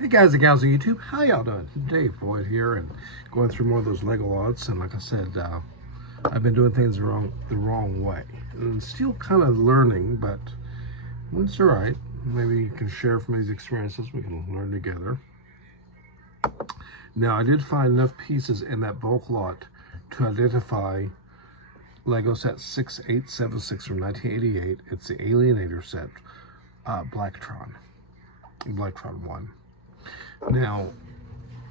Hey guys and gals on YouTube, how y'all doing? Dave Boyd here, and going through more of those Lego lots. And like I said, I've been doing things the wrong way, and still kind of learning, but it's all right. Maybe you can share from these experiences. We can learn together. Now, I did find enough pieces in that bulk lot to identify Lego set 6876 from 1988. It's the Alienator set, Blacktron 1. Now,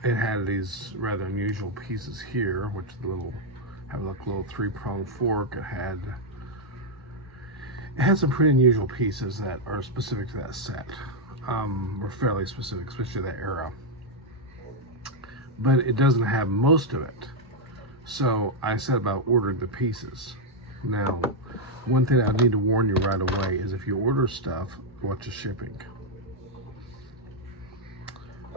it had these rather unusual pieces here, which the have like a little three-pronged fork. It had some pretty unusual pieces that are specific to that set, or fairly specific, especially that era. But it doesn't have most of it. So I set about ordering the pieces. Now, one thing I need to warn you right away is if you order stuff, watch the shipping.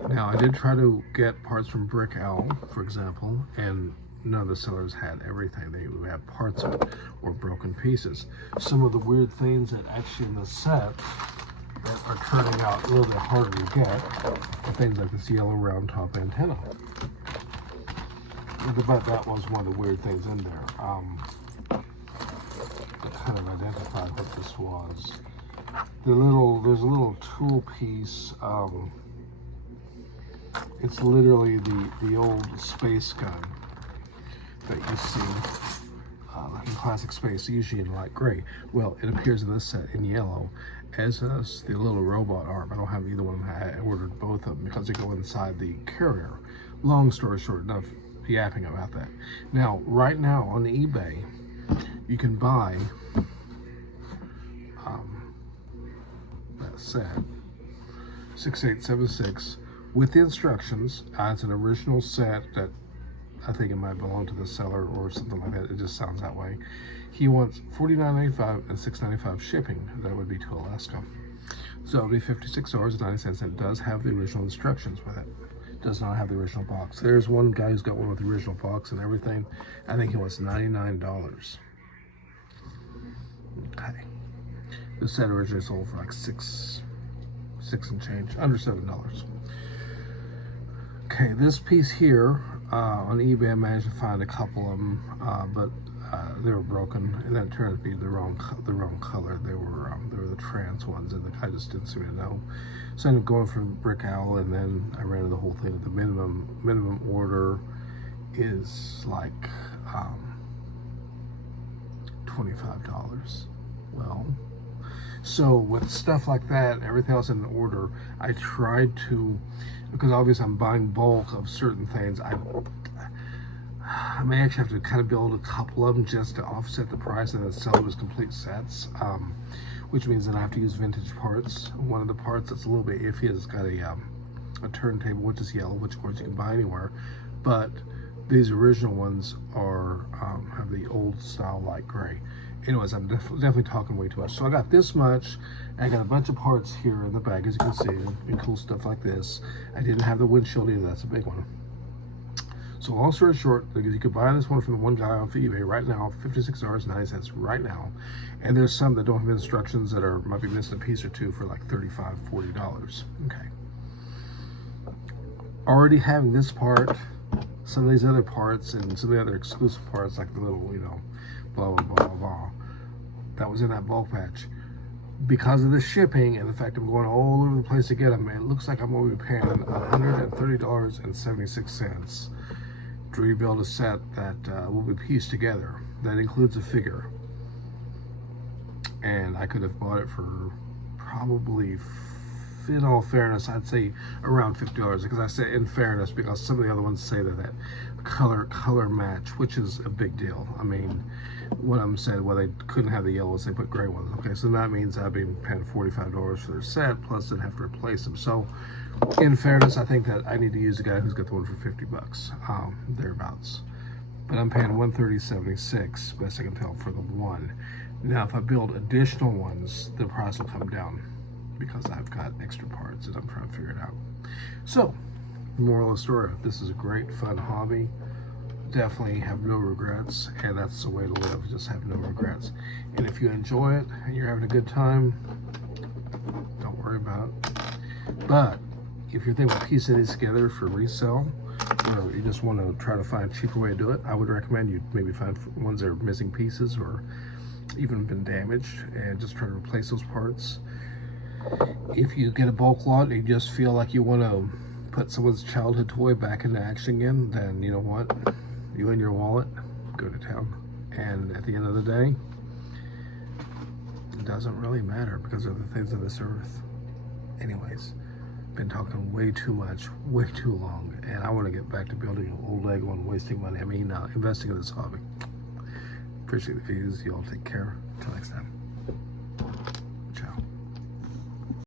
Now, I did try to get parts from Brick Owl, for example, and none of the sellers had everything. They would have parts of it or broken pieces. Some of the weird things that actually in the set that are turning out a little bit harder to get are things like this yellow round top antenna. But that was one of the weird things in there. I kind of identified what this was. There's a little tool piece. It's literally the old space gun that you see like in classic space, usually in light gray. Well, it appears in this set in yellow, as does the little robot arm. I don't have either one. I ordered both of them because they go inside the carrier. Long story short, enough yapping about that. Now, right now on eBay, you can buy that set 6876 with the instructions. It's an original set that I think it might belong to the seller or something like that. It just sounds that way. He wants $49.95 and $6.95 shipping. That would be to Alaska. So it'll be $56.90, and it does have the original instructions with it. It does not have the original box. There's one guy who's got one with the original box and everything. I think he wants $99. Okay. This set originally sold for like six and change, under $7. Okay, this piece here on eBay, I managed to find a couple of them, but they were broken, and that turned out to be the wrong color. They were the trans ones, and the guy just didn't seem to know. So I ended up going for Brick Owl, and then I ran into the whole thing. The minimum order is like $25. Well, so with stuff like that, everything else in order, I tried to, because obviously I'm buying bulk of certain things, I may actually have to kind of build a couple of them just to offset the price and then sell them as complete sets, which means that I have to use vintage parts. One of the parts that's a little bit iffy is it's got a turntable, which is yellow, which of course you can buy anywhere, but these original ones are have the old style light gray. Anyways, I'm definitely talking way too much. So I got this much. I got a bunch of parts here in the bag, as you can see, and cool stuff like this. I didn't have the windshield either. That's a big one. So long story short, you could buy this one from the one guy off eBay right now, $56.90 right now. And there's some that don't have instructions that might be missing a piece or two for like $35, $40. Okay. Already having this part, some of these other parts, and some of the other exclusive parts, like the little, blah, blah, blah, blah, that was in that bulk batch. Because of the shipping and the fact I'm going all over the place to get them, it looks like I'm going to be paying $130.76 to rebuild a set that will be pieced together. That includes a figure. And I could have bought it for probably, in all fairness, I'd say around $50, because I say in fairness because some of the other ones say that color match, which is a big deal. I mean, one of them said, well, they couldn't have the yellows, they put gray ones. Okay, so that means I'd be paying $45 for their set, plus I'd have to replace them. So in fairness, I think that I need to use a guy who's got the one for $50, thereabouts. But I'm paying $130.76, best I can tell, for the one. Now, if I build additional ones, the price will come down, because I've got extra parts and I'm trying to figure it out. So, moral of the story, this is a great, fun hobby. Definitely have no regrets, and that's the way to live, just have no regrets. And if you enjoy it and you're having a good time, don't worry about it. But if you're thinking of piecing these together for resale, or you just want to try to find a cheaper way to do it, I would recommend you maybe find ones that are missing pieces or even been damaged and just try to replace those parts. If you get a bulk lot and you just feel like you want to put someone's childhood toy back into action again, then you know what? You and your wallet, go to town. And at the end of the day, it doesn't really matter because of the things of this earth. Anyways, been talking way too much, way too long, and I want to get back to building an old Lego and wasting money. I mean, investing in this hobby. Appreciate the views. You all take care. Till next time.